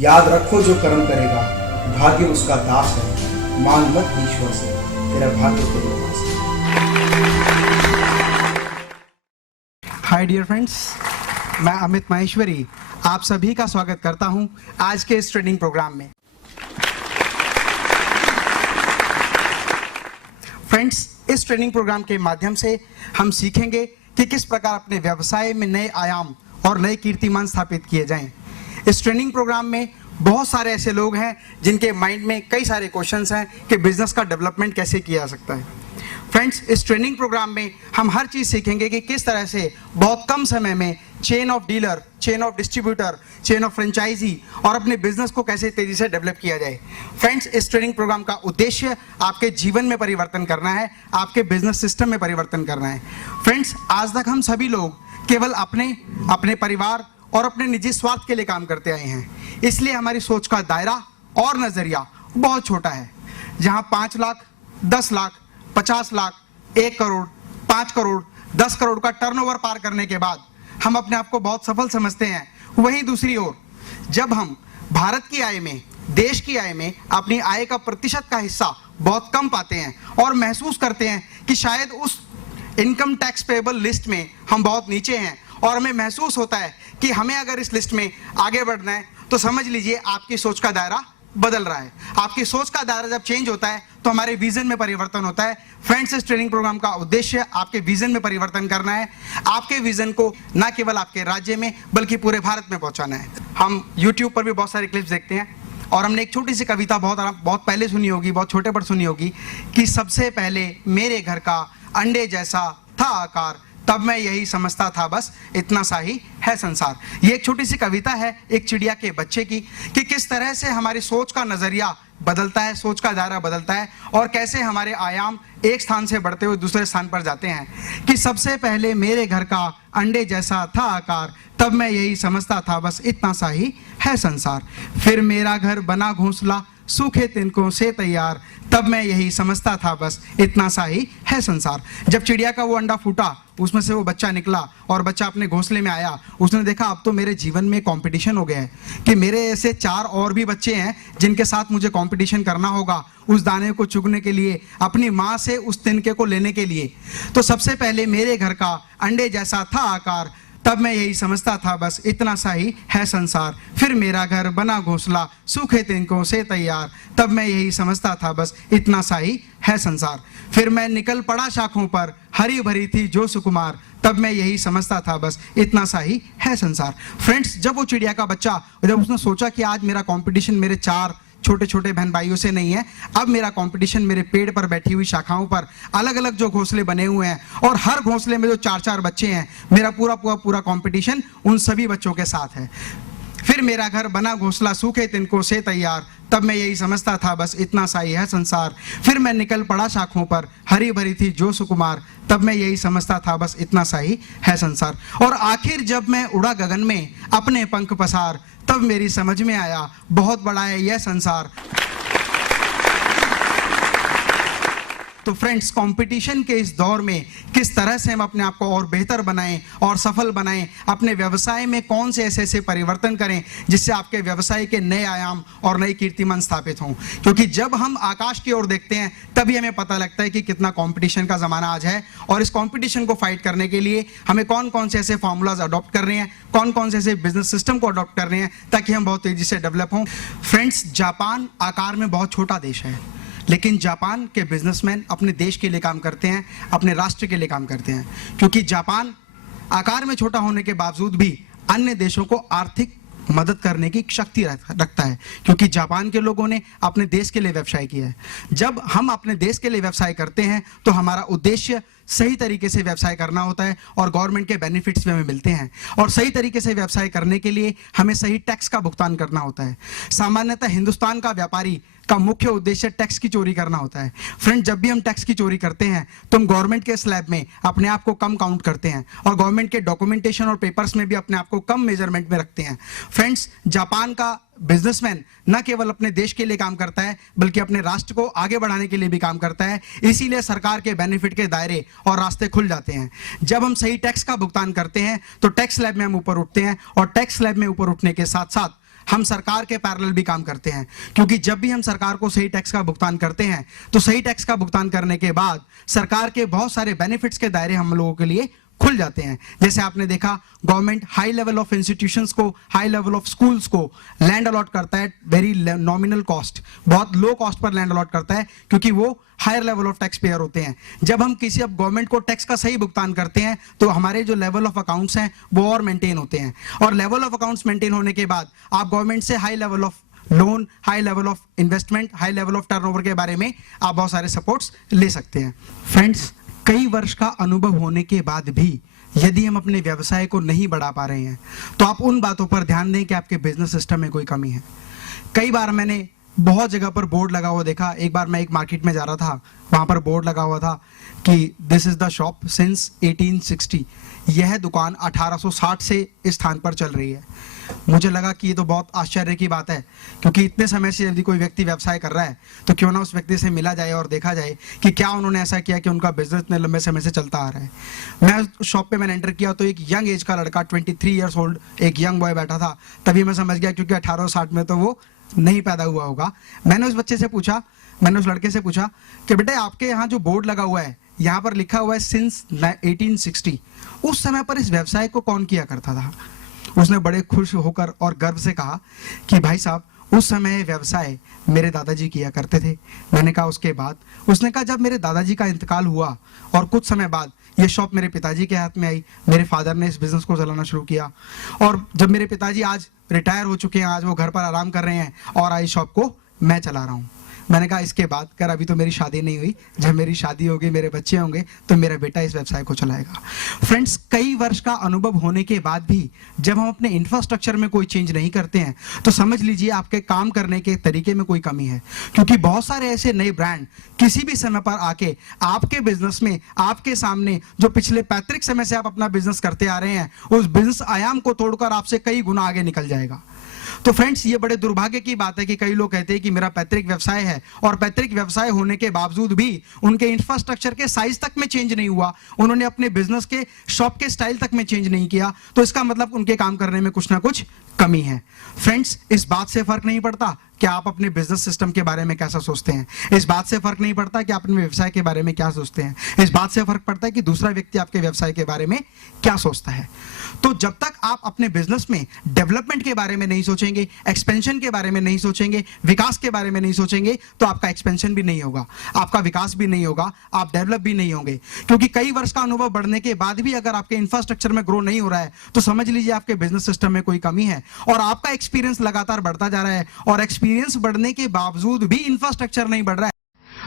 याद रखो जो कर्म करेगा भाग्य उसका दास है, मांग मत ईश्वर से तेरा भाग्य तेरे पास है। हाय डियर फ्रेंड्स, मैं अमित माहेश्वरी आप सभी का स्वागत करता हूं आज के इस ट्रेनिंग प्रोग्राम में। फ्रेंड्स, इस ट्रेनिंग प्रोग्राम के माध्यम से हम सीखेंगे कि किस प्रकार अपने व्यवसाय में नए आयाम और नए कीर्तिमान स्थापित किए जाएं। इस ट्रेनिंग प्रोग्राम में बहुत सारे ऐसे लोग हैं जिनके माइंड में कई सारे क्वेश्चंस हैं कि बिजनेस का डेवलपमेंट कैसे किया जा सकता है। फ्रेंड्स, इस ट्रेनिंग प्रोग्राम में हम हर चीज़ सीखेंगे कि किस तरह से बहुत कम समय में chain of dealer, chain of distributor, chain of franchisee और अपने बिजनेस को कैसे तेजी से डेवलप किया जाए। फ्रेंड्स, इस ट्रेनिंग प्रोग्राम का उद्देश्य आपके जीवन में परिवर्तन करना है, आपके बिजनेस सिस्टम में परिवर्तन करना है। फ्रेंड्स, आज तक हम सभी लोग केवल अपने परिवार और अपने निजी स्वार्थ के लिए काम करते आए हैं, इसलिए हमारी सोच का दायरा और नजरिया बहुत छोटा है। जहां 5 लाख, 10 लाख, 50 लाख, 1 करोड़, 5 करोड़, 10 करोड़ का टर्नओवर पार करने के बाद हम अपने आप को बहुत सफल समझते हैं, वहीं दूसरी ओर जब हम भारत की आय में, देश की आय में अपनी आय का प्रतिशत का हिस्सा बहुत कम पाते हैं और महसूस करते हैं कि शायद उस इनकम टैक्स पेबल लिस्ट में हम बहुत नीचे हैं और हमें महसूस होता है कि हमें अगर इस लिस्ट में आगे बढ़ना है तो समझ लीजिए आपकी सोच का दायरा बदल रहा है। आपकी सोच का दायरा जब चेंज होता है तो हमारे विजन में परिवर्तन होता है। फ्रेंड्स, इस ट्रेनिंग प्रोग्राम का उद्देश्य आपके विजन में परिवर्तन करना है, आपके विजन को न केवल आपके राज्य में बल्कि पूरे भारत में पहुंचाना है। हम YouTube पर भी बहुत सारे क्लिप्स देखते हैं और हमने एक छोटी सी कविता बहुत पहले सुनी होगी, बहुत छोटे पर सुनी होगी कि सबसे पहले मेरे घर का अंडे जैसा था आकार, तब मैं यही समझता था बस इतना सा ही है संसार। ये एक छोटी सी कविता है एक चिड़िया के बच्चे की कि किस तरह से हमारी सोच का नजरिया बदलता है, सोच का दायरा बदलता है और कैसे हमारे आयाम एक स्थान से बढ़ते हुए दूसरे स्थान पर जाते हैं। कि सबसे पहले मेरे घर का अंडे जैसा था आकार, तब मैं यही समझता था बस इतना सा ही है संसार। फिर मेरा घर बना घोंसला सूखे तिनकों से तैयार, तब मैं यही समझता था बस इतना सा ही है संसार। जब चिड़िया का वो अंडा फूटा, उसमें से वो बच्चा निकला और बच्चा अपने घोंसले में आया, उसने देखा अब तो मेरे जीवन में कंपटीशन हो गया है कि मेरे ऐसे 4 और भी बच्चे हैं जिनके साथ मुझे कंपटीशन करना होगा उस दाने को चुगने के लिए, अपनी माँ से उस तिनके को लेने के लिए। तो सबसे पहले मेरे घर का अंडे जैसा था आकार, तब मैं यही समझता था बस इतना सा ही है संसार। फिर मेरा घर बना घोंसला सूखे तिनकों से तैयार, तब मैं यही समझता था बस इतना सा ही है संसार। फिर मैं निकल पड़ा शाखों पर, हरी भरी थी जो सुकुमार, तब मैं यही समझता था बस इतना सा ही है संसार। फ्रेंड्स, जब वो चिड़िया का बच्चा, जब उसने सोचा कि आज मेरा कंपटीशन मेरे 4 छोटे छोटे बहन भाइयों से नहीं है, अब मेरा कंपटीशन मेरे पेड़ पर बैठी हुई शाखाओं पर अलग अलग जो घोंसले बने हुए हैं और हर घोंसले में जो 4-4 बच्चे हैं, मेरा पूरा कंपटीशन उन सभी बच्चों के साथ है। फिर मेरा घर बना घोंसला सूखे तिनकों से तैयार, तब मैं यही समझता था बस इतना सा ही है संसार। फिर मैं निकल पड़ा शाखों पर, हरी भरी थी जो सुकुमार, तब मैं यही समझता था बस इतना सा ही है संसार। और आखिर जब मैं उड़ा गगन में अपने पंख पसार, तब मेरी समझ में आया बहुत बड़ा है यह संसार। तो फ्रेंड्स, कंपटीशन के इस दौर में किस तरह से हम अपने आप को और बेहतर बनाएं और सफल बनाएं, अपने व्यवसाय में कौन से ऐसे परिवर्तन करें जिससे आपके व्यवसाय के नए आयाम और नए कीर्तिमान स्थापित हों। क्योंकि जब हम आकाश की ओर देखते हैं तभी हमें पता लगता है कि कितना कंपटीशन का ज़माना आज है और इस कंपटीशन को फाइट करने के लिए हमें कौन कौन से ऐसे फॉर्मूलाज अडॉप्ट कर रहे हैं, कौन कौन से ऐसे बिजनेस सिस्टम को अडॉप्ट कर रहे हैं ताकि हम बहुत तेज़ी से डेवलप हों। फ्रेंड्स, जापान आकार में बहुत छोटा देश है, लेकिन जापान के बिजनेसमैन अपने देश के लिए काम करते हैं, अपने राष्ट्र के लिए काम करते हैं। क्योंकि जापान आकार में छोटा होने के बावजूद भी अन्य देशों को आर्थिक मदद करने की शक्ति रखता है, क्योंकि जापान के लोगों ने अपने देश के लिए व्यवसाय किया है। जब हम अपने देश के लिए व्यवसाय करते हैं तो हमारा उद्देश्य सही तरीके से व्यवसाय करना होता है और गवर्नमेंट के बेनिफिट्स भी हमें मिलते हैं। और सही तरीके से व्यवसाय करने के लिए हमें सही टैक्स का भुगतान करना होता है। सामान्यतः हिंदुस्तान का व्यापारी का मुख्य उद्देश्य टैक्स की चोरी करना होता है। फ्रेंड, जब भी हम टैक्स की चोरी करते हैं तो हम गवर्नमेंट के स्लैब में अपने आप को कम काउंट करते हैं और गवर्नमेंट के डॉक्यूमेंटेशन और पेपर्स में भी अपने आप को कम मेजरमेंट में रखते हैं। फ्रेंड्स, जापान का बिजनेसमैन न केवल अपने देश के लिए काम करता है बल्कि अपने राष्ट्र को आगे बढ़ाने के लिए भी काम करता है। इसीलिए सरकार के बेनिफिट के दायरे और रास्ते खुल जाते हैं। जब हम सही टैक्स का भुगतान करते हैं तो टैक्स स्लैब में हम ऊपर उठते हैं और टैक्स स्लैब में ऊपर उठने के साथ साथ हम सरकार के पैरेलल भी काम करते हैं, क्योंकि जब भी हम सरकार को सही टैक्स का भुगतान करते हैं तो सही टैक्स का भुगतान करने के बाद सरकार के बहुत सारे बेनिफिट्स के दायरे हम लोगों के लिए खुल जाते हैं। जैसे आपने देखा, government high level of institutions को, हाई लेवल ऑफ स्कूल्स को लैंड अलॉट करता है वेरी नॉमिनल कॉस्ट, बहुत लो कॉस्ट पर लैंड अलॉट करता है, क्योंकि वो higher level of tax payer होते हैं। जब हम किसी अब गवर्नमेंट को टैक्स का सही भुगतान करते हैं तो हमारे जो लेवल ऑफ अकाउंट्स हैं वो और मेंटेन होते हैं, और लेवल ऑफ अकाउंट्स मेंटेन होने के बाद आप गवर्नमेंट से high level of loan, high level of investment, high level of turnover के बारे में आप बहुत सारे सपोर्ट्स ले सकते हैं। फ्रेंड्स, कई वर्ष का अनुभव होने के बाद भी यदि हम अपने व्यवसाय को नहीं बढ़ा पा रहे हैं तो आप उन बातों पर ध्यान दें कि आपके बिजनेस सिस्टम में कोई कमी है। कई बार मैंने बहुत जगह पर बोर्ड लगा हुआ देखा। एक बार मैं एक मार्केट में जा रहा था, वहां पर बोर्ड लगा हुआ था कि this is the shop since 1860। यह दुकान 1860 से इस स्थान पर चल रही है। मुझे लगा कि ये तो बहुत आश्चर्य की बात है, क्योंकि इतने समय से यदि कोई व्यक्ति व्यवसाय कर रहा है तो क्यों ना उस व्यक्ति से मिला जाए और देखा जाए कि क्या उन्होंने ऐसा किया कि उनका बिजनेस इतने लंबे समय से चलता आ रहा है। मैं शॉप पे मैंने एंटर किया तो एक यंग एज का लड़का, 23 ईयर्स ओल्ड, एक यंग बॉय बैठा था। तभी मैं समझ गया, क्योंकि 1860 में तो वो नहीं पैदा हुआ होगा। मैंने उस बच्चे से पूछा, मैंने उस लड़के से पूछा कि बेटा आपके यहाँ जो बोर्ड लगा हुआ है, यहाँ पर लिखा हुआ है सिंस 1860, उस समय पर इस व्यवसाय को कौन किया करता था? उसने बड़े खुश होकर और गर्व से कहा कि भाई साहब, उस समय व्यवसाय मेरे दादाजी किया करते थे। मैंने कहा उसके बाद? उसने कहा जब मेरे दादाजी का इंतकाल हुआ और कुछ समय बाद ये शॉप मेरे पिताजी के हाथ में आई, मेरे फादर ने इस बिजनेस को चलाना शुरू किया, और जब मेरे पिताजी आज रिटायर हो चुके हैं, आज वो घर पर आराम कर रहे हैं और आज शॉप को मैं चला रहा हूँ। मैंने कहा इसके बाद? कर अभी तो मेरी शादी नहीं हुई, जब मेरी शादी होगी, मेरे बच्चे होंगे, तो मेरा बेटा इस व्यवसाय को चलाएगा। फ्रेंड्स, कई वर्ष का अनुभव होने के बाद भी जब हम अपने इंफ्रास्ट्रक्चर में कोई चेंज नहीं करते हैं तो समझ लीजिए आपके काम करने के तरीके में कोई कमी है, क्योंकि बहुत सारे ऐसे नए ब्रांड किसी भी समय पर आके आपके बिजनेस में, आपके सामने जो पिछले पैतृक समय से आप अपना बिजनेस करते आ रहे हैं, उस बिजनेस आयाम को तोड़कर आपसे कई गुना आगे निकल जाएगा। तो फ्रेंड्स, ये बड़े दुर्भाग्य की बात है कि कई लोग कहते हैं कि मेरा पैतृक व्यवसाय है, और पैतृक व्यवसाय होने के बावजूद भी उनके इंफ्रास्ट्रक्चर के साइज तक में चेंज नहीं हुआ, उन्होंने अपने बिजनेस के शॉप के स्टाइल तक में चेंज नहीं किया, तो इसका मतलब उनके काम करने में कुछ ना कुछ कमी है। फ्रेंड्स, इस बात से फर्क नहीं पड़ता कि आप अपने बिजनेस सिस्टम के बारे में कैसा सोचते हैं, इस बात से फर्क नहीं पड़ता कि आप अपने व्यवसाय के बारे में क्या सोचते हैं, इस बात से फर्क पड़ता है कि दूसरा व्यक्ति आपके व्यवसाय के बारे में क्या सोचता है। तो जब तक आप अपने बिजनेस में डेवलपमेंट के बारे में नहीं सोचेंगे, एक्सपेंशन के बारे में नहीं सोचेंगे, विकास के बारे में नहीं सोचेंगे, तो आपका एक्सपेंशन भी नहीं होगा, आपका विकास भी नहीं होगा, आप डेवलप भी नहीं होंगे। क्योंकि कई वर्ष का अनुभव बढ़ने के बाद भी अगर आपके इंफ्रास्ट्रक्चर में ग्रो नहीं हो रहा है तो समझ लीजिए आपके बिजनेस सिस्टम में कोई कमी है, और आपका एक्सपीरियंस लगातार बढ़ता जा रहा है, और एक्सपीरियंस बढ़ने के बावजूद भी इंफ्रास्ट्रक्चर नहीं बढ़ रहा है,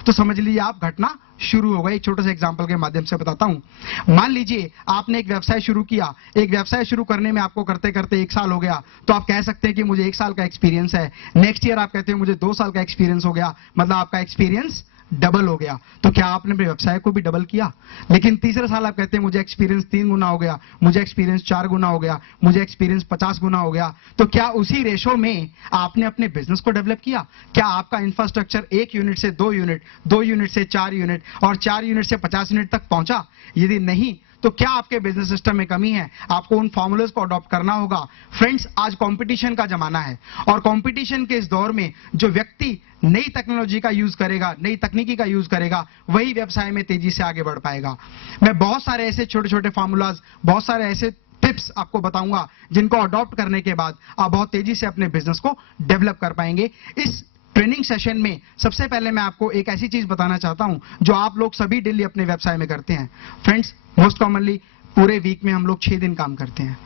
तो समझ लीजिए आप घटना शुरू हो गई। एक छोटे से एग्जांपल के माध्यम से बताता हूं। मान लीजिए आपने एक व्यवसाय शुरू किया, एक व्यवसाय शुरू करने में आपको करते करते 1 साल हो गया, तो आप कह सकते हैं कि मुझे 1 साल का एक्सपीरियंस है। नेक्स्ट ईयर आप कहते हैं मुझे 2 साल का एक्सपीरियंस हो गया, मतलब आपका एक्सपीरियंस डबल हो गया। तो क्या आपने व्यवसाय को भी डबल किया? लेकिन तीसरे साल आप कहते हैं मुझे एक्सपीरियंस 3 गुना हो गया, मुझे एक्सपीरियंस 4 गुना हो गया, मुझे एक्सपीरियंस 50 गुना हो गया। तो क्या उसी रेशो में आपने अपने बिजनेस को डेवलप किया? क्या आपका इंफ्रास्ट्रक्चर 1 यूनिट से 2 यूनिट, 2 यूनिट से 4 यूनिट और 4 यूनिट से 50 यूनिट तक पहुंचा? यदि नहीं, तो क्या आपके बिजनेस सिस्टम में कमी है? आपको उन फॉर्मूलाज को अडॉप्ट करना होगा। फ्रेंड्स, आज कंपटीशन का जमाना है, और कंपटीशन के इस दौर में जो व्यक्ति नई टेक्नोलॉजी का यूज करेगा, नई तकनीकी का यूज करेगा, वही व्यवसाय में तेजी से आगे बढ़ पाएगा। मैं बहुत सारे ऐसे छोटे छोटे फॉर्मूलाज, बहुत सारे ऐसे टिप्स आपको बताऊंगा जिनको अडॉप्ट करने के बाद आप बहुत तेजी से अपने बिजनेस को डेवलप कर पाएंगे। इस ट्रेनिंग सेशन में सबसे पहले मैं आपको एक ऐसी चीज बताना चाहता हूं जो आप लोग सभी डेली अपने व्यवसाय में करते हैं। फ्रेंड्स, मोस्ट कॉमनली पूरे वीक में हम लोग 6 दिन काम करते हैं,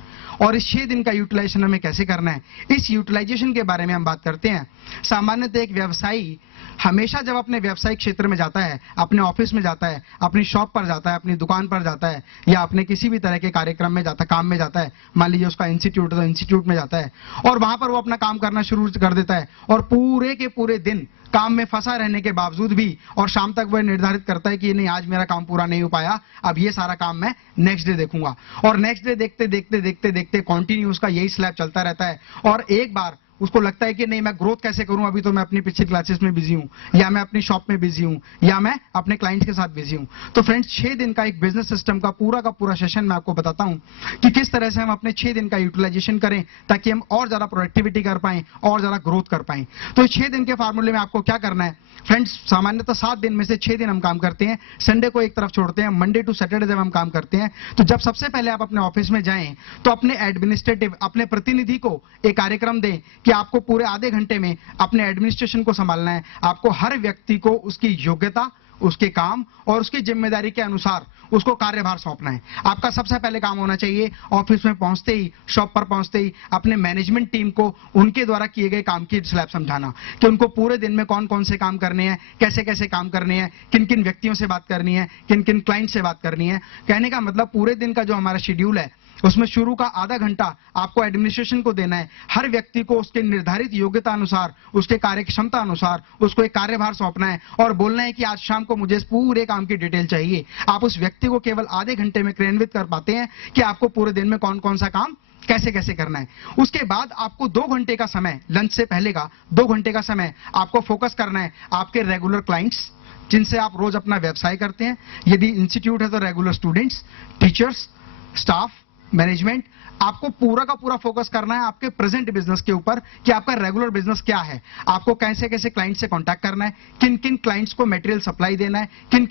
और इस 6 दिन का यूटिलाइजेशन हमें कैसे करना है, इस यूटिलाइजेशन के बारे में हम बात करते हैं। सामान्यतः एक व्यवसायी हमेशा जब अपने व्यवसायिक क्षेत्र में जाता है, अपने ऑफिस में जाता है, अपनी शॉप पर जाता है, अपनी दुकान पर जाता है, या अपने किसी भी तरह के कार्यक्रम में जाता है, काम में जाता है, मान लीजिए उसका इंस्टीट्यूट है तो इंस्टीट्यूट में जाता है, और वहां पर वो अपना काम करना शुरू कर देता है, और पूरे के पूरे दिन काम में फंसा रहने के बावजूद भी, और शाम तक वह निर्धारित करता है कि नहीं, आज मेरा काम पूरा नहीं हो पाया, अब ये सारा काम मैं नेक्स्ट डे देखूंगा, और नेक्स्ट डे देखते देखते देखते देखते कंटिन्यू उसका यही स्लैब चलता रहता है, और एक बार उसको लगता है कि नहीं मैं ग्रोथ कैसे करूं, अभी तो मैं अपनी पिछली क्लासेस में बिजी हूं, या मैं अपनी शॉप में बिजी हूं, या मैं अपने क्लाइंट्स के साथ बिजी हूं। तो फ्रेंड्स 6 दिन का एक बिजनेस सिस्टम का पूरा सेशन मैं आपको बताता हूं कि किस तरह से हम अपने 6 दिन का यूटिलाइजेशन करें ताकि हम और ज्यादा प्रोडक्टिविटी कर पाएं और ज्यादा ग्रोथ कर पाएं। तो 6 दिन के फार्मूले में आपको क्या करना है फ्रेंड्स, सामान्यतः 7 दिन में से 6 दिन हम काम करते हैं, संडे को एक तरफ छोड़ते हैं, मंडे टू सैटरडे जब हम काम करते हैं। तो जब सबसे पहले आप अपने ऑफिस में जाएं तो अपने एडमिनिस्ट्रेटिव, अपने प्रतिनिधि को एक कार्यक्रम दें कि आपको पूरे आधे घंटे में अपने एडमिनिस्ट्रेशन को संभालना है। आपको हर व्यक्ति को उसकी योग्यता, उसके काम और उसकी जिम्मेदारी के अनुसार उसको कार्यभार सौंपना है। आपका सबसे पहले काम होना चाहिए ऑफिस में पहुंचते ही, शॉप पर पहुंचते ही अपने मैनेजमेंट टीम को उनके द्वारा किए गए काम की स्लैब समझाना कि उनको पूरे दिन में कौन कौन से काम करने हैं, कैसे कैसे काम करने हैं, किन किन व्यक्तियों से बात करनी है, किन किन क्लाइंट से बात करनी है। कहने का मतलब पूरे दिन का जो हमारा शेड्यूल है उसमें शुरू का आधा घंटा आपको एडमिनिस्ट्रेशन को देना है। हर व्यक्ति को उसके निर्धारित योग्यता अनुसार, उसके कार्य क्षमता अनुसार उसको एक कार्यभार सौंपना है और बोलना है कि आज शाम को मुझे इस पूरे काम की डिटेल चाहिए। आप उस व्यक्ति को केवल आधे घंटे में क्रियान्वित कर पाते हैं कि आपको पूरे दिन में कौन कौन सा काम कैसे कैसे करना है। उसके बाद आपको 2 घंटे का समय, लंच से पहले का 2 घंटे का समय आपको फोकस करना है आपके रेगुलर क्लाइंट्स जिनसे आप रोज अपना व्यवसाय करते हैं। यदि इंस्टीट्यूट है तो regular students, teachers, staff, management. आपको पूरा का पूरा फोकस करना है आपके प्रेजेंट बिजनेस के ऊपर कि आपका रेगुलर बिजनेस क्या है, आपको कैसे कैसे क्लाइंट से कांटेक्ट करना है, किन किन क्लाइंट्स को मटेरियल सप्लाई देना है, किन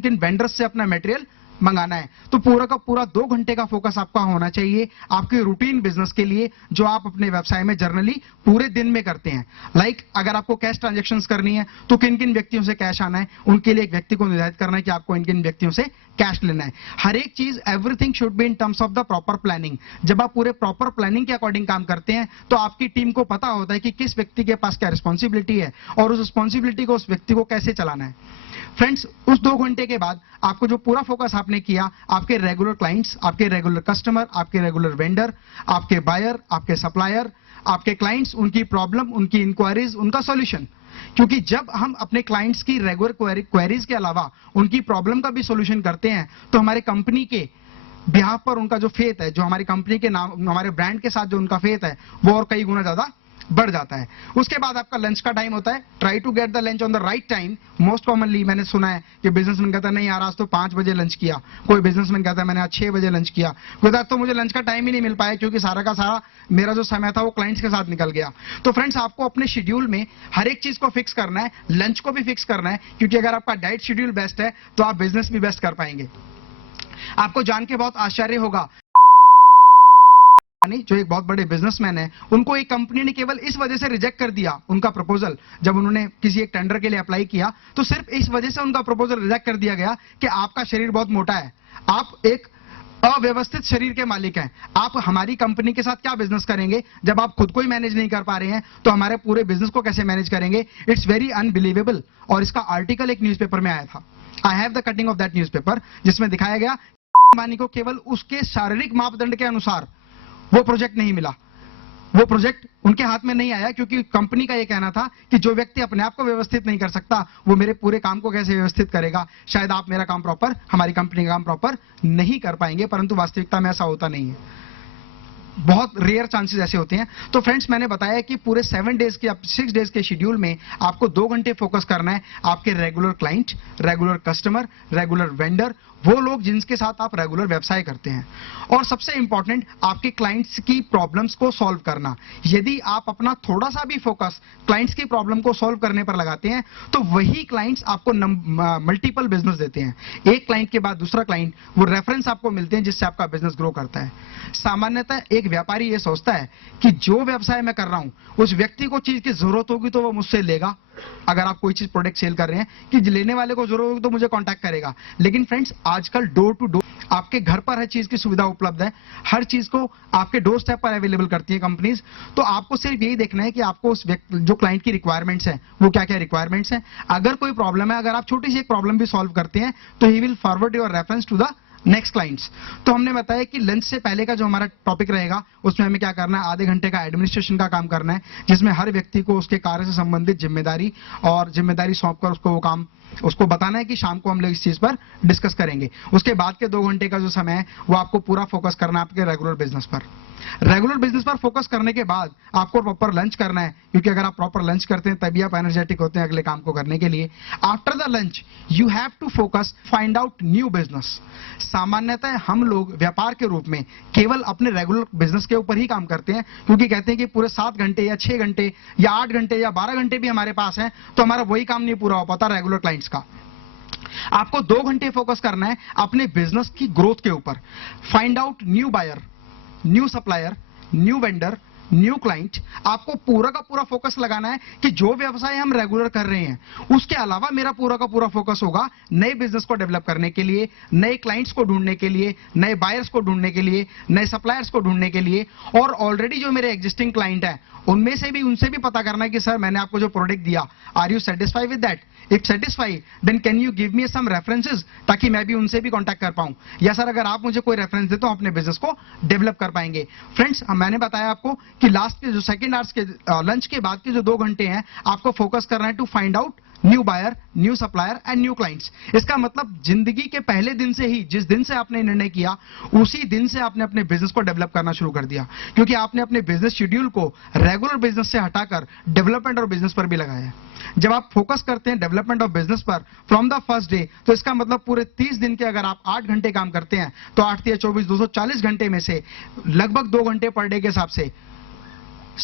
किन वेंडर्स से अपना मटेरियल मंगाना है। तो पूरा का पूरा 2 घंटे का फोकस आपका होना चाहिए आपके रूटीन बिजनेस के लिए जो आप अपने व्यवसाय में जनरली पूरे दिन में करते हैं। लाइक अगर आपको कैश ट्रांजैक्शंस करनी है तो किन किन व्यक्तियों से कैश आना है, उनके लिए एक व्यक्ति को निर्धारित करना है कि आपको इन किन व्यक्तियों से कैश लेना है। हर एक चीज, everything should be in terms of the proper planning. जब आप पूरे प्रॉपर प्लानिंग के अकॉर्डिंग काम करते हैं तो आपकी टीम को पता होता है कि किस व्यक्ति के पास क्या रिस्पॉन्सिबिलिटी है और उस रिस्पॉन्सिबिलिटी को उस व्यक्ति को कैसे चलाना है। फ्रेंड्स उस 2 घंटे के बाद आपको जो पूरा फोकस आपने किया आपके रेगुलर क्लाइंट्स, आपके रेगुलर कस्टमर, आपके रेगुलर वेंडर, आपके बायर, आपके सप्लायर, आपके क्लाइंट्स, उनकी प्रॉब्लम, उनकी इंक्वायरीज, उनका सॉल्यूशन। क्योंकि जब हम अपने क्लाइंट्स की रेगुलर क्वेरीज के अलावा उनकी प्रॉब्लम का भी सॉल्यूशन करते हैं तो हमारे कंपनी के बिहाफ पर उनका जो फेथ है, जो हमारी कंपनी के नाम, हमारे ब्रांड के साथ जो उनका फेथ है वो और कई गुना ज्यादा बढ़ जाता है। उसके बाद आपका लंच का टाइम होता है। Try to get the lunch on the right time. Most commonly मैंने सुना है कि बिजनेसमैन कहता है नहीं यार आज तो 5 बजे लंच किया, कोई बिजनेसमैन कहता है मैंने आज 6 बजे लंच किया, कोई आज तो मुझे लंच का टाइम ही नहीं मिल पाया क्योंकि सारा का सारा मेरा जो समय था वो क्लाइंट्स के साथ निकल गया। तो फ्रेंड्स आपको अपने शेड्यूल में हर एक चीज को फिक्स करना है, लंच को भी फिक्स करना है, क्योंकि अगर आपका डाइट शेड्यूल बेस्ट है तो आप बिजनेस भी बेस्ट कर पाएंगे। आपको जान के बहुत आश्चर्य होगा जो एक बहुत बड़े बिजनेसमैन है, उनको एक कंपनी ने केवल इस वजह से रिजेक्ट कर दिया उनका प्रपोजल। जब उन्होंने किसी एक टेंडर के लिए अप्लाई किया तो सिर्फ इस वजह से उनका प्रपोजल रिजेक्ट कर दिया गया कि आपका शरीर बहुत मोटा है, आप एक अव्यवस्थित शरीर के मालिक हैं, आप हमारी कंपनी के साथ क्या बिजनेस करेंगे जब आप खुद को ही मैनेज नहीं कर पा रहे हैं तो हमारे पूरे बिजनेस को कैसे मैनेज करेंगे। It's very unbelievable. और इसका आर्टिकल एक न्यूज़पेपर में आया था। I have the cutting of that newspaper, जिसमें दिखाया गया अंबानी को केवल उसके शारीरिक मापदंड के अनुसार वो प्रोजेक्ट नहीं मिला, वो प्रोजेक्ट उनके हाथ में नहीं आया क्योंकि कंपनी का ये कहना था कि जो व्यक्ति अपने आप को व्यवस्थित नहीं कर सकता वो मेरे पूरे काम को कैसे व्यवस्थित करेगा। शायद आप मेरा काम प्रॉपर, हमारी कंपनी का काम प्रॉपर नहीं कर पाएंगे, परंतु वास्तविकता में ऐसा होता नहीं है, बहुत रेयर चांसेस ऐसे होते हैं। तो फ्रेंड्स मैंने बताया कि पूरे 7 डेज के 6 डेज के शेड्यूल में आपको 2 घंटे फोकस करना है आपके regular client, regular customer, regular vendor, वो लोग जिनके साथ आप रेगुलर व्यवसाय करते हैं। और सबसे इंपॉर्टेंट आपके क्लाइंट्स की प्रॉब्लम्स को सॉल्व करना। यदि आप अपना थोड़ा सा भी फोकस क्लाइंट्स की प्रॉब्लम को सॉल्व करने पर लगाते हैं तो वही क्लाइंट्स आपको मल्टीपल बिजनेस देते हैं, एक क्लाइंट के बाद दूसरा क्लाइंट, वो रेफरेंस आपको मिलते हैं जिससे आपका बिजनेस ग्रो करता है। सामान्यतः एक व्यापारी ये सोचता है कि जो व्यवसाय मैं कर रहा हूं उस व्यक्ति को चीज की जरूरत होगी तो वो मुझसे लेगा। अगर आप कोई चीज प्रोडक्ट सेल कर रहे हैं कि लेने वाले को जरूरत होगी तो मुझे कांटेक्ट करेगा। लेकिन फ्रेंड्स आजकल डोर टू डोर आपके घर पर हर चीज की सुविधा उपलब्ध है, हर चीज को आपके डोर स्टेप पर अवेलेबल करती है कंपनीज। तो आपको सिर्फ यही देखना है कि आपको उस जो क्लाइंट की रिक्वायरमेंट्स है वो क्या क्या रिक्वायरमेंट्स है। अगर कोई प्रॉब्लम है, अगर आप छोटी सी एक प्रॉब्लम भी सॉल्व करते हैं तो he will forward your reference to the next clients. तो हमने बताया कि लंच से पहले का जो हमारा टॉपिक रहेगा उसमें हमें क्या करना है, आधे घंटे का एडमिनिस्ट्रेशन का काम करना है, जिसमें हर व्यक्ति को उसके कार्य से संबंधित जिम्मेदारी और जिम्मेदारी सौंपकर उसको वो काम उसको बताना है कि शाम को हम लोग इस चीज पर डिस्कस करेंगे। उसके बाद के 2 घंटे का जो समय है वो आपको पूरा फोकस करना है आपके रेगुलर बिजनेस पर। रेगुलर बिजनेस पर फोकस करने के बाद आपको प्रॉपर लंच करना है, क्योंकि अगर आप प्रॉपर लंच करते हैं तभी आप एनर्जेटिक होते हैं अगले काम को करने के लिए। After the lunch you have to focus find out new business. सामान्यतः हम लोग व्यापार के रूप में केवल अपने रेगुलर बिजनेस के ऊपर ही काम करते हैं, क्योंकि कहते हैं कि पूरे 7 घंटे या 6 घंटे या 8 घंटे या 12 घंटे भी हमारे पास है तो हमारा वही काम नहीं पूरा हो पाता रेगुलर क्लाइंट्स का। आपको 2 घंटे फोकस करना है अपने बिजनेस की ग्रोथ के ऊपर। Find out new buyer, new supplier, new vendor, new client. आपको पूरा का पूरा फोकस लगाना है कि जो व्यवसाय हम रेगुलर कर रहे हैं उसके अलावा मेरा पूरा का पूरा फोकस होगा नए बिजनेस को डेवलप करने के लिए, नए क्लाइंट्स को ढूंढने के लिए, नए बायर्स को ढूंढने के लिए, नए सप्लायर्स को ढूंढने के लिए, और ऑलरेडी जो मेरे एग्जिस्टिंग क्लाइंट है उनमें से भी उनसे भी पता करना है कि सर मैंने आपको जो प्रोडक्ट दिया, are you satisfy with that? If satisfy then can you give me some references, ताकि मैं भी उनसे भी कांटेक्ट कर पाऊं। या सर अगर आप मुझे कोई रेफरेंस दे तो हम अपने बिजनेस को डेवलप कर पाएंगे। फ्रेंड्स मैंने बताया आपको कि लास्ट के जो सेकंड आवर्स के लंच के बाद के जो 2 घंटे हैं आपको फोकस करना है to find out new buyer, new supplier and new clients. इसका मतलब जिंदगी के पहले दिन से ही, जिस दिन से आपने निर्णय किया उसी दिन से आपने अपने बिजनेस को डेवलप करना शुरू कर दिया, क्योंकि आपने अपने बिजनेस शेड्यूल को रेगुलर बिजनेस से हटाकर डेवलपमेंट और बिजनेस पर भी लगाया है। जब आप फोकस करते हैं डेवलपमेंट ऑफ बिजनेस पर फ्रॉम द फर्स्ट डे, तो इसका मतलब पूरे 30 दिन के अगर आप 8 घंटे काम करते हैं तो 8 या 24 240 घंटे में से लगभग 2 घंटे पर डे के हिसाब से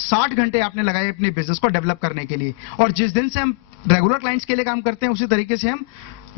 60 घंटे आपने लगाए अपने बिजनेस को डेवलप करने के लिए। और जिस दिन से हम रेगुलर क्लाइंट्स के लिए काम करते हैं उसी तरीके से हम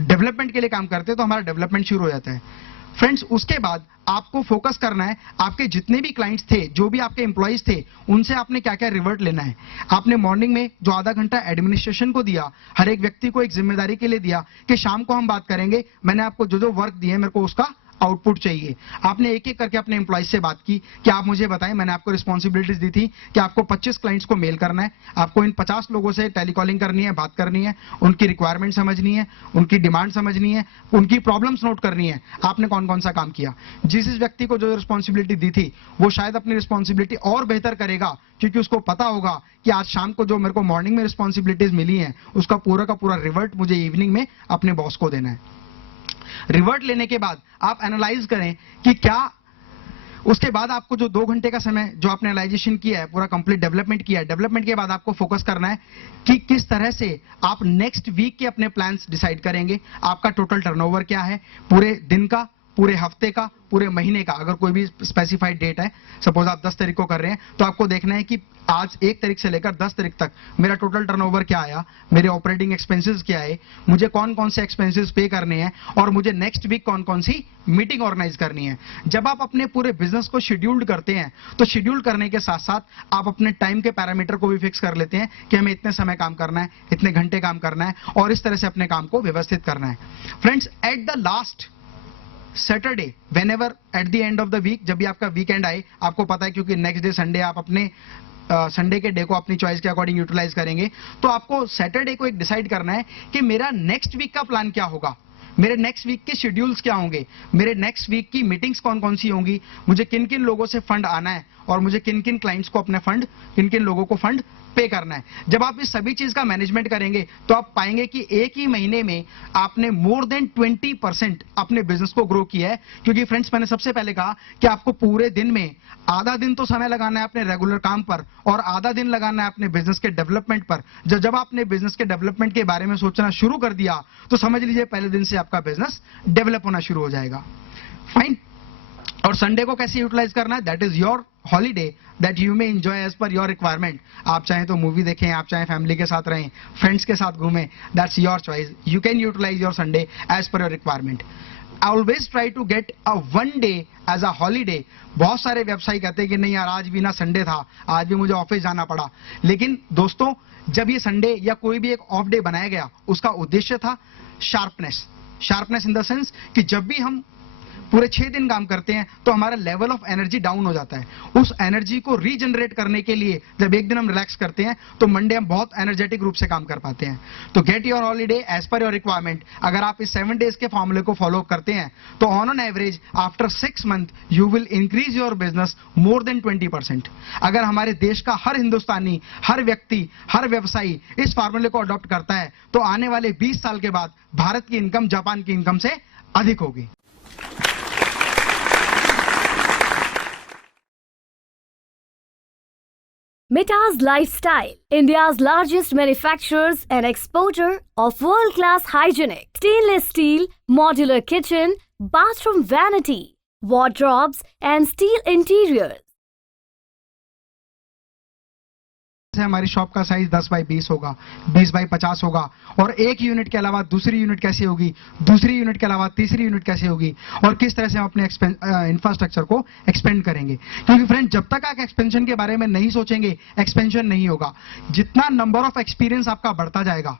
डेवलपमेंट के लिए काम करते हैं, तो हमारा डेवलपमेंट शुरू हो जाता है। फ्रेंड्स उसके बाद आपको फोकस करना है आपके जितने भी क्लाइंट्स थे, जो भी आपके एम्प्लॉइज थे, उनसे आपने क्या क्या रिवर्ट लेना है। आपने मॉर्निंग में जो आधा घंटा एडमिनिस्ट्रेशन को दिया, हर एक व्यक्ति को एक जिम्मेदारी के लिए दिया कि शाम को हम बात करेंगे, मैंने आपको जो जो वर्क दिए मेरे को उसका आउटपुट चाहिए। आपने एक एक करके अपने एम्प्लॉइज से बात की कि आप मुझे बताएं, मैंने आपको रिस्पॉन्सिबिलिटीज दी थी कि आपको 25 क्लाइंट्स को मेल करना है, आपको इन 50 लोगों से टेलीकॉलिंग करनी है, बात करनी है, उनकी रिक्वायरमेंट समझनी है, उनकी डिमांड समझनी है, उनकी प्रॉब्लम्स नोट करनी है। आपने कौन कौन सा काम किया। जिस व्यक्ति को जो रिस्पॉन्सिबिलिटी दी थी वो शायद अपनी रिस्पॉन्सिबिलिटी और बेहतर करेगा, क्योंकि उसको पता होगा कि आज शाम को जो मेरे को मॉर्निंग में रिस्पॉन्सिबिलिटीज मिली हैं उसका पूरा का पूरा रिवर्ट मुझे इवनिंग में अपने बॉस को देना है। रिवर्ट लेने के बाद आप एनालाइज करें कि क्या उसके बाद आपको जो 2 घंटे का समय जो आपने एनालाइजेशन किया है, पूरा कंप्लीट डेवलपमेंट किया है, डेवलपमेंट के बाद आपको फोकस करना है कि किस तरह से आप नेक्स्ट वीक के अपने प्लान्स डिसाइड करेंगे। आपका टोटल टर्नओवर क्या है, पूरे दिन का, पूरे हफ्ते का, पूरे महीने का। अगर कोई भी स्पेसिफाइड डेट है, सपोज आप 10 तारीख को कर रहे हैं, तो आपको देखना है कि आज 1 तारीख से लेकर 10 तारीख तक मेरा टोटल टर्नओवर क्या आया, मेरे ऑपरेटिंग एक्सपेंसेस क्या है, मुझे कौन कौन से एक्सपेंसेस पे करने हैं, और मुझे नेक्स्ट वीक कौन कौन सी मीटिंग ऑर्गेनाइज करनी है। जब आप अपने पूरे बिजनेस को शेड्यूल्ड करते हैं तो शेड्यूल करने के साथ साथ आप अपने टाइम के पैरामीटर को भी फिक्स कर लेते हैं कि हमें इतने समय काम करना है, इतने घंटे काम करना है, और इस तरह से अपने काम को व्यवस्थित करना है। Friends at the last Saturday, whenever at the end of the week, जब भी आपका वीकेंड आए, आपको पता है क्योंकि नेक्स्ट डे संडे आप अपने संडे के डे को अपनी चॉइस के अकॉर्डिंग यूटिलाइज करेंगे, तो आपको सैटरडे को एक डिसाइड करना है कि मेरा नेक्स्ट वीक का प्लान क्या होगा, मेरे नेक्स्ट वीक के शेड्यूल्स क्या होंगे, मेरे नेक्स्ट वीक की मीटिंग्स कौन कौन सी होंगी, मुझे किन किन लोगों से फंड आना है, और मुझे किन किन क्लाइंट्स को अपने फंड, किन किन लोगों को फंड पे करना है। जब आप इस सभी चीज का मैनेजमेंट करेंगे तो आप पाएंगे कि एक ही महीने में आपने मोर देन 20% अपने बिजनेस को ग्रो किया है। क्योंकि फ्रेंड्स मैंने सबसे पहले कहा कि आपको पूरे दिन में आधा दिन तो समय लगाना है अपने रेगुलर काम पर और आधा दिन लगाना है अपने बिजनेस के डेवलपमेंट पर। जब आपने बिजनेस के डेवलपमेंट के बारे में सोचना शुरू कर दिया तो समझ लीजिए पहले दिन से आपका बिजनेस डेवलप होना शुरू हो जाएगा। फाइन। और संडे को कैसे यूटिलाइज करना है, that is your holiday that you may enjoy as per your requirement. आप चाहें तो मूवी देखें, आप चाहें फैमिली के साथ रहें, फ्रेंड्स के साथ घूमें, that's your choice. You can utilise your Sunday as per your requirement. Always try to get a one day as a holiday. बहुत सारे व्यवसायी कहते हैं कि नहीं यार आज भी ना संडे था, आज भी मुझे ऑफिस जाना पड़ा। लेकिन दोस्तों जब ये संडे या कोई भी एक ऑफ डे बनाया गया उसका उद्देश्य था sharpness. Sharpness in the sense कि जब भी हम पूरे 6 दिन काम करते हैं तो हमारा लेवल ऑफ एनर्जी डाउन हो जाता है। उस एनर्जी को रीजनरेट करने के लिए जब एक दिन हम रिलैक्स करते हैं तो मंडे हम बहुत एनर्जेटिक रूप से काम कर पाते हैं। तो get your holiday as per your requirement, अगर आप इस 7 डेज के फॉर्मूले को फॉलो करते हैं तो on an average after 6 month you will increase your business more than 20%। अगर हमारे देश का हर हिंदुस्तानी, हर व्यक्ति, हर व्यवसायी इस फॉर्मूले को अडॉप्ट करता है तो आने वाले 20 साल के बाद भारत की इनकम जापान की इनकम से अधिक होगी। Mita's Lifestyle, India's largest manufacturers and exporter of world-class hygienic stainless steel, modular kitchen, bathroom vanity, wardrobes and steel interiors. हमारी शॉप का साइज 10 बाई 20 होगा, 20 बाई 50 होगा, और एक यूनिट के अलावा दूसरी यूनिट कैसे होगी, दूसरी यूनिट के अलावा तीसरी यूनिट कैसे होगी, और किस तरह से हम अपने इंफ्रास्ट्रक्चर को एक्सपेंड करेंगे। क्योंकि फ्रेंड, जब तक आप एक्सपेंशन के बारे में नहीं सोचेंगे एक्सपेंशन नहीं होगा। जितना नंबर ऑफ एक्सपीरियंस आपका बढ़ता जाएगा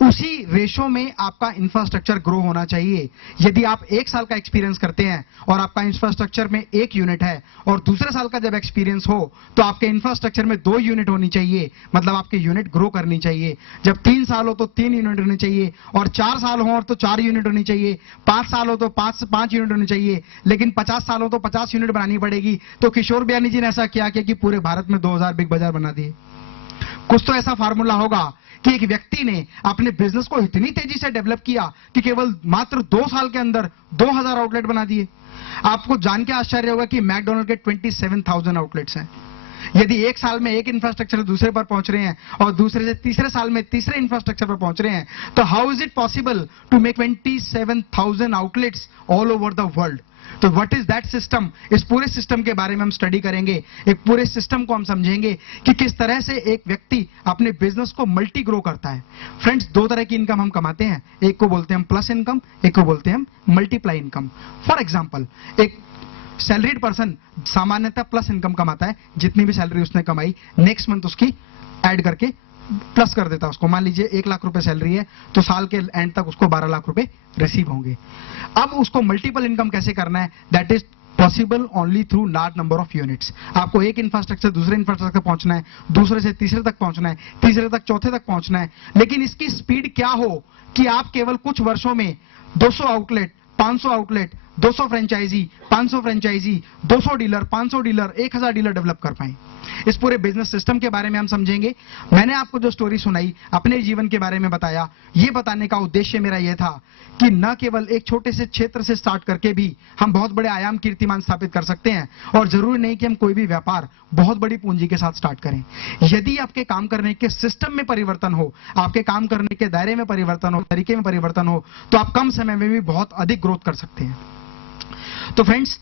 उसी रेशो में आपका इंफ्रास्ट्रक्चर ग्रो होना चाहिए। यदि आप 1 साल का एक्सपीरियंस करते हैं और आपका इंफ्रास्ट्रक्चर में 1 यूनिट है और दूसरे साल का जब एक्सपीरियंस हो तो आपके इंफ्रास्ट्रक्चर में 2 यूनिट होनी चाहिए, मतलब आपके यूनिट ग्रो करनी चाहिए। जब 3 साल हो तो 3 यूनिट होनी चाहिए, और 4 साल हो तो 4 यूनिट होनी चाहिए, 5 साल हो तो 5 यूनिट होनी चाहिए, लेकिन 50 साल हो तो 50 यूनिट बनानी पड़ेगी। तो किशोर बियानी जी ने ऐसा क्या किया कि पूरे भारत में 2000 बिग बाजार बना दिए। कुछ तो ऐसा फार्मूला होगा कि एक व्यक्ति ने अपने बिजनेस को इतनी तेजी से डेवलप किया कि केवल मात्र 2 साल के अंदर 2000 आउटलेट बना दिए। आपको जान के आश्चर्य होगा कि मैकडॉनल्ड के 27,000 आउटलेट्स हैं। यदि 1 साल में एक इंफ्रास्ट्रक्चर से दूसरे पर पहुंच रहे हैं और दूसरे से तीसरे साल में तीसरे इंफ्रास्ट्रक्चर पर पहुंच रहे हैं, तो how is it possible to make 27,000 outlets all over the world. तो व्हाट इज दैट सिस्टम, इस पूरे सिस्टम के बारे में हम स्टडी करेंगे। एक पूरे सिस्टम को हम समझेंगे कि किस तरह से एक व्यक्ति अपने बिजनेस को मल्टी ग्रो करता है। फ्रेंड्स, 2 तरह की इनकम हम कमाते हैं, एक को बोलते हैं हम प्लस इनकम, एक को बोलते हैं हम मल्टीप्लाई इनकम। फॉर एग्जाम्पल, एक सैलरीड पर्सन सामान्यतः प्लस इनकम कमाता है, जितनी भी सैलरी उसने कमाई नेक्स्ट मंथ उसकी ऐड करके प्लस कर देता है उसको। मान लीजिए 1 लाख रुपए सैलरी है तो साल के एंड तक उसको 12 लाख रुपए रिसीव होंगे। अब उसको मल्टीपल इनकम कैसे करना है, that is possible only through large number of units. आपको एक इंफ्रास्ट्रक्चर दूसरे इंफ्रास्ट्रक्चर तक पहुंचना है, दूसरे से तीसरे तक पहुंचना है, तीसरे तक चौथे तक पहुंचना है, लेकिन इसकी स्पीड क्या हो कि आप केवल कुछ वर्षों में 200 outlet, 500 outlet, 200 franchisee, 500 franchisee, 200 dealer, 500 dealer, 1000 dealer develop कर पाए। इस पूरे बिजनेस सिस्टम के बारे में हम समझेंगे। मैंने आपको जो स्टोरी सुनाई, अपने जीवन के बारे में बताया, ये बताने का उद्देश्य मेरा यह था कि न केवल एक छोटे से क्षेत्र से स्टार्ट करके भी हम बहुत बड़े आयाम कीर्तिमान स्थापित कर सकते हैं, और जरूरी नहीं कि हम कोई भी व्यापार बहुत बड़ी पूंजी के साथ स्टार्ट करें। यदि आपके काम करने के सिस्टम में परिवर्तन हो, आपके काम करने के दायरे में परिवर्तन हो, तरीके में परिवर्तन हो, तो आप कम समय में भी बहुत अधिक ग्रोथ कर सकते हैं। तो फ्रेंड्स,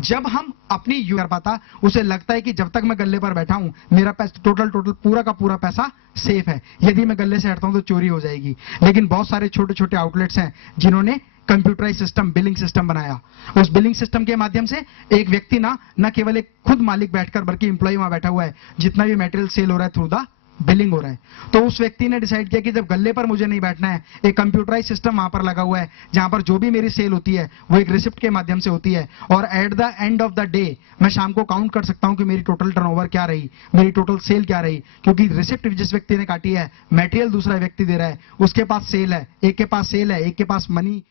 जब हम अपनी कर पाता, उसे लगता है कि जब तक मैं गल्ले पर बैठा हूं मेरा पैसा टोटल पूरा का पूरा पैसा सेफ है, यदि मैं गल्ले से हटता हूं तो चोरी हो जाएगी। लेकिन बहुत सारे छोटे छोटे आउटलेट्स हैं जिन्होंने कंप्यूटराइज सिस्टम, बिलिंग सिस्टम बनाया। उस बिलिंग सिस्टम के माध्यम से एक व्यक्ति न केवल एक खुद मालिक बैठकर, बल्कि इंप्लॉय वहां बैठा हुआ है, जितना भी मटेरियल सेल हो रहा है थ्रू द बिलिंग हो रहा है। तो उस व्यक्ति ने डिसाइड किया कि जब गल्ले पर मुझे नहीं बैठना है, एक कंप्यूटराइज सिस्टम वहां पर लगा हुआ है जहां पर जो भी मेरी सेल होती है वो एक रिसिप्ट के माध्यम से होती है, और eight the end of the day मैं शाम को काउंट कर सकता हूं कि मेरी टोटल टर्नओवर क्या रही, मेरी टोटल सेल क्या रही। क्योंकि रिसिप्ट जिस व्यक्ति ने काटी है, मटेरियल दूसरा व्यक्ति दे रहा है, उसके पास सेल है, एक के पास सेल है, एक के पास मनी